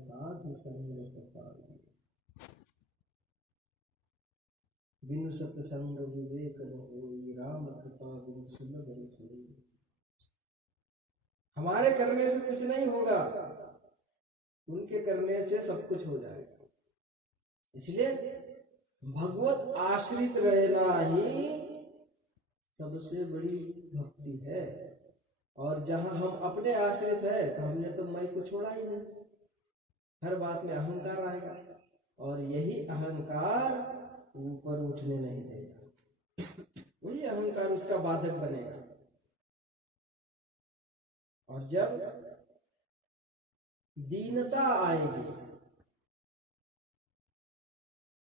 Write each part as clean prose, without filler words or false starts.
साधु संग पाई। बिनु सत्संग विवेक न होई, राम कृपा बिनु सुलभ रसोई। हमारे करने से कुछ नहीं होगा, उनके करने से सब कुछ हो जाएगा। इसलिए भगवत आश्रित रहना ही सबसे बड़ी भक्ति है। और जहां हम अपने आश्रित है तो हमने तो मैं को छोड़ा ही नहीं। हर बात में अहंकार आएगा और यही अहंकार ऊपर उठने नहीं देगा, वही अहंकार उसका बाधक बनेगा। और जब दीनता आएगी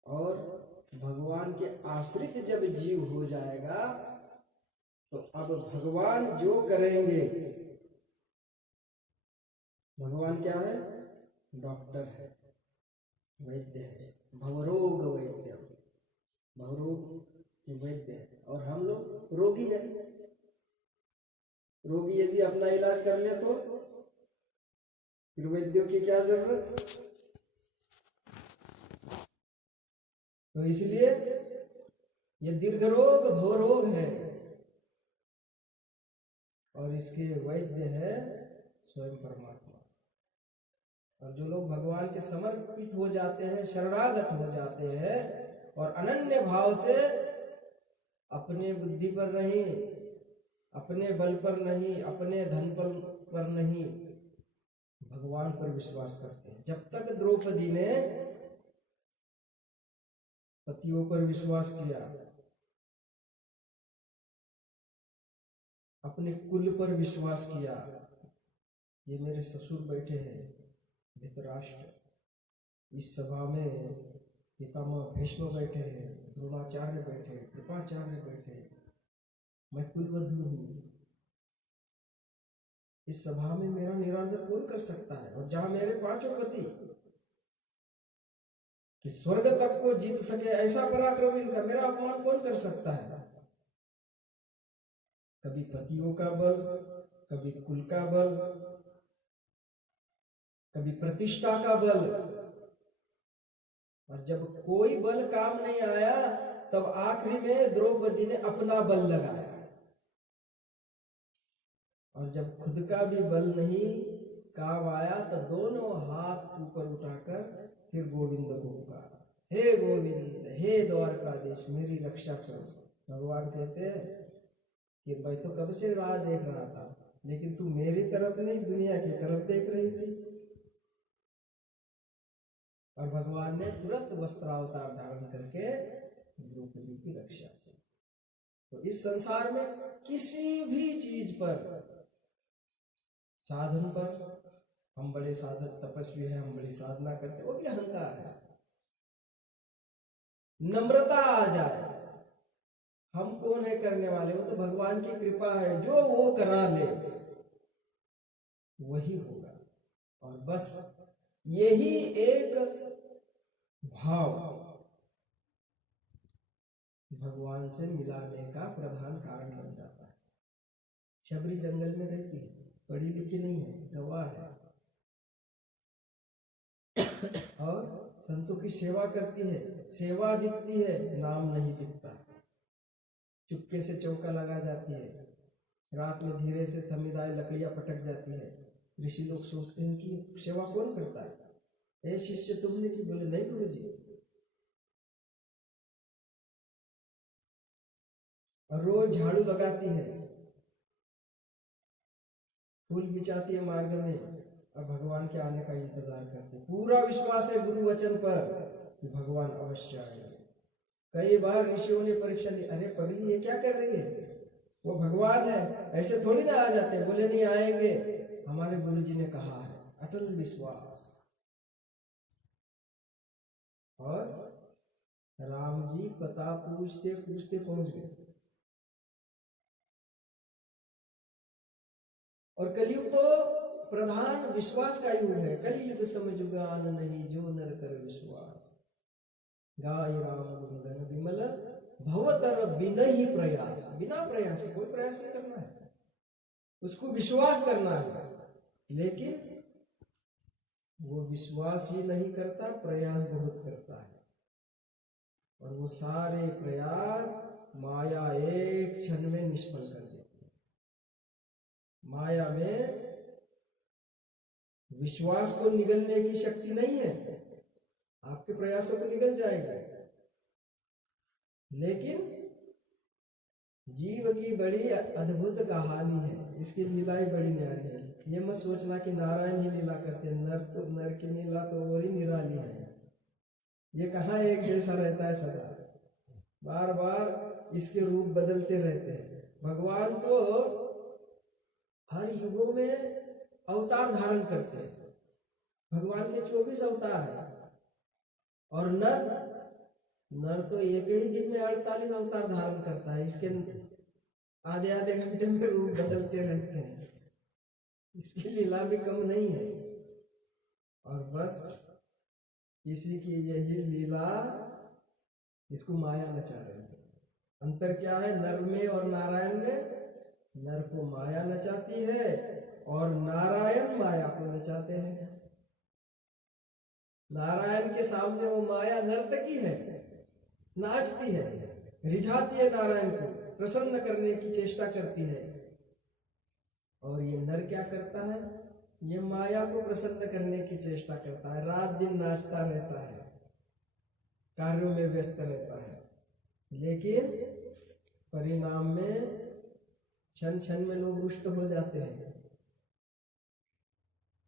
और भगवान के आश्रित जब जीव हो जाएगा तो अब भगवान जो करेंगे, भगवान क्या है? डॉक्टर है, वैद्य है, भवरोग वैद्य, भवरोग वैद्य है। और हम लोग रोगी हैं। रोगी यदि अपना इलाज कर ले तो फिर वैद्यों की क्या जरूरत? तो इसलिए ये दीर्घ रोग भवरोग है और इसके वैद्य है स्वयं परमात्मा। और जो लोग भगवान के समर्पित हो जाते हैं, शरणागत हो जाते हैं और अनन्य भाव से अपने बुद्धि पर नहीं, अपने बल पर नहीं, अपने धन पर नहीं, भगवान पर विश्वास करते हैं। जब तक द्रौपदी ने पतियों पर विश्वास किया, अपने कुल पर विश्वास किया, ये मेरे ससुर बैठे हैं धृतराष्ट्र, इस सभा में पितामह भीष्म बैठे हैं, द्रोणाचार्य बैठे, कृपाचार्य बैठे, मैं कुलवधू हूँ, इस सभा में मेरा निरादर कौन कर सकता है? और जहां मेरे पांचों पति कि स्वर्ग तक को जीत सके ऐसा पराक्रम इनका, मेरा अपमान कौन कर सकता है? कभी पतियों का बल, कभी कुल का बल, कभी प्रतिष्ठा का बल। और जब कोई बल काम नहीं आया तब आखिरी में द्रौपदी ने अपना बल लगाया। और जब खुद का भी बल नहीं काम आया तो दोनों हाथ ऊपर उठाकर फिर गोविंद को पुकारा, हे गोविंद, हे द्वारकाधीश, मेरी रक्षा करो। भगवान कहते हैं कि मैं तो कब से राह देख रहा था, लेकिन तू मेरी तरफ नहीं दुनिया की तरफ देख रही थी। और भगवान ने तुरंत वस्त्रावतार धारण करके द्रौपदी की रक्षा की। तो इस संसार में किसी भी चीज पर, साधन पर, हम बड़े साधक तपस्वी हैं, हम बड़ी साधना करते हैं, वो भी अहंकार है। नम्रता आ जाए, हम कौन है करने वाले? वो तो भगवान की कृपा है, जो वो करा ले वही होगा। और बस यही एक भाव भगवान से मिलाने का प्रधान कारण बन जाता है। शबरी जंगल में रहती है, पढ़ी लिखी नहीं है, गवाह है, और संतों की सेवा करती है, सेवा दिखती है, नाम नहीं दिखता। चुपके से चौका लगा जाती है, रात में धीरे से समुदाय लकड़ियां पटक जाती है। ऋषि लोग सोचते हैं कि सेवा कौन करता है? ए शिष्य तुमने की? बोले नहीं गुरु जी। और रोज झाड़ू लगाती है, फूल बिछाती है मार्ग में और भगवान के आने का इंतजार करती है। पूरा विश्वास है गुरु वचन पर कि भगवान अवश्य आएंगे। कई बार ऋषियों ने परीक्षा ली, अरे पगली ये क्या कर रही है? वो भगवान है, ऐसे थोड़ी ना आ जाते हैं। बोले नहीं आएंगे, हमारे गुरु जी ने कहा है। अटल विश्वास। और राम जी पता पूछते पूछते पहुंच गए। और कलयुग तो प्रधान विश्वास का युग है। कलयुग समझुगान नहीं, जो नर कर विश्वास। गाय राम गुणगण विमल, भवतर बिनहि प्रयास। बिना प्रयास, कोई प्रयास नहीं करना है, उसको विश्वास करना है। लेकिन वो विश्वास ही नहीं करता, प्रयास बहुत करता है, और वो सारे प्रयास माया एक क्षण में निष्फल कर देती है। माया में विश्वास को निगलने की शक्ति नहीं है, आपके प्रयासों को निगल जाएगा, लेकिन जीव की बड़ी अद्भुत कहानी है, इसकी लीला ही बड़ी न्यारी है। ये मत सोचना कि नारायण ही लीला करते हैं, नर की लीला तो और ही निराली है। ये कहाँ एक जैसा रहता है, सदा बार बार इसके रूप बदलते रहते हैं। भगवान तो हर युगों में अवतार धारण करते हैं। भगवान के 24 अवतार हैं, और नर तो एक ही दिन में 48 अवतार धारण करता है। इसके आधे आधे घंटे में रूप बदलते रहते हैं। इसकी लीला भी कम नहीं है, और बस इसी की यही लीला इसको माया नचा रही है। अंतर क्या है नर में और नारायण में? नर को माया नचाती है और नारायण माया को नचाते हैं। नारायण के सामने वो माया नर्तकी है, नाचती है, रिझाती है, नारायण को प्रसन्न करने की चेष्टा करती है। और ये नर क्या करता है? ये माया को प्रसन्न करने की चेष्टा करता है, रात दिन नाचता रहता है, कार्यों में व्यस्त रहता है, लेकिन परिणाम में क्षण क्षण में लोग रुष्ट हो जाते हैं,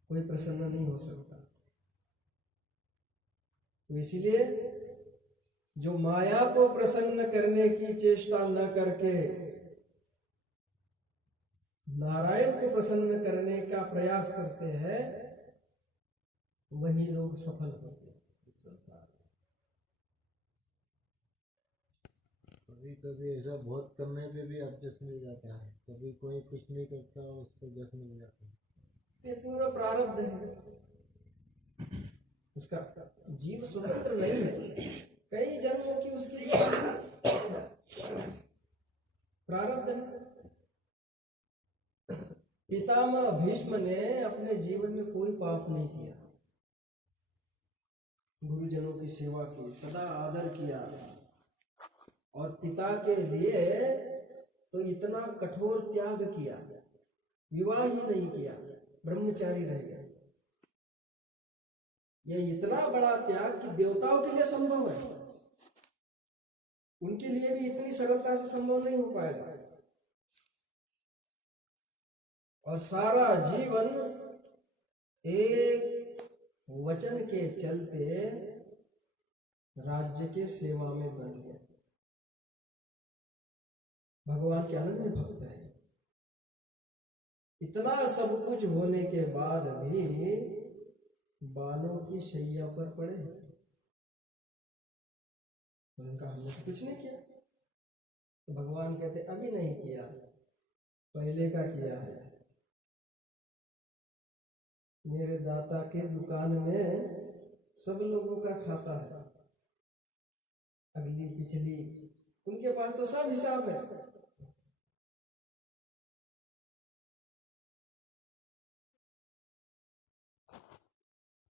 कोई प्रसन्न नहीं हो सकता। तो इसलिए जो माया को प्रसन्न करने की चेष्टा न करके नारायण को प्रसन्न करने का प्रयास करते हैं, वही लोग सफल होते हैं इस संसार में। कभी कभी ऐसा बहुत करने पे भी एडजस्ट मिल जाता है, कभी कोई कुछ नहीं करता उसको जस्ट मिल जाता है। ये पूरा प्रारब्ध है, उसका जीव स्वतंत्र नहीं है, कई जन्मों की उसकी प्रारब्ध है। पितामह भीष्म ने अपने जीवन में कोई पाप नहीं किया, गुरुजनों की सेवा की, सदा आदर किया, और पिता के लिए तो इतना कठोर त्याग किया, विवाह ही नहीं किया, ब्रह्मचारी रह गया। ये इतना बड़ा त्याग कि देवताओं के लिए संभव है, उनके लिए भी इतनी सरलता से संभव नहीं हो पाएगा। और सारा जीवन एक वचन के चलते राज्य के सेवा में बन गया। भगवान के अनन्य भक्त है। इतना सब कुछ होने के बाद भी बालों की शैया पर पड़े, उनका हमने तो कुछ नहीं किया। तो भगवान कहते अभी नहीं किया, पहले का किया है। मेरे दाता के दुकान में सब लोगों का खाता है, अगली पिछली, उनके पास तो सब हिसाब है।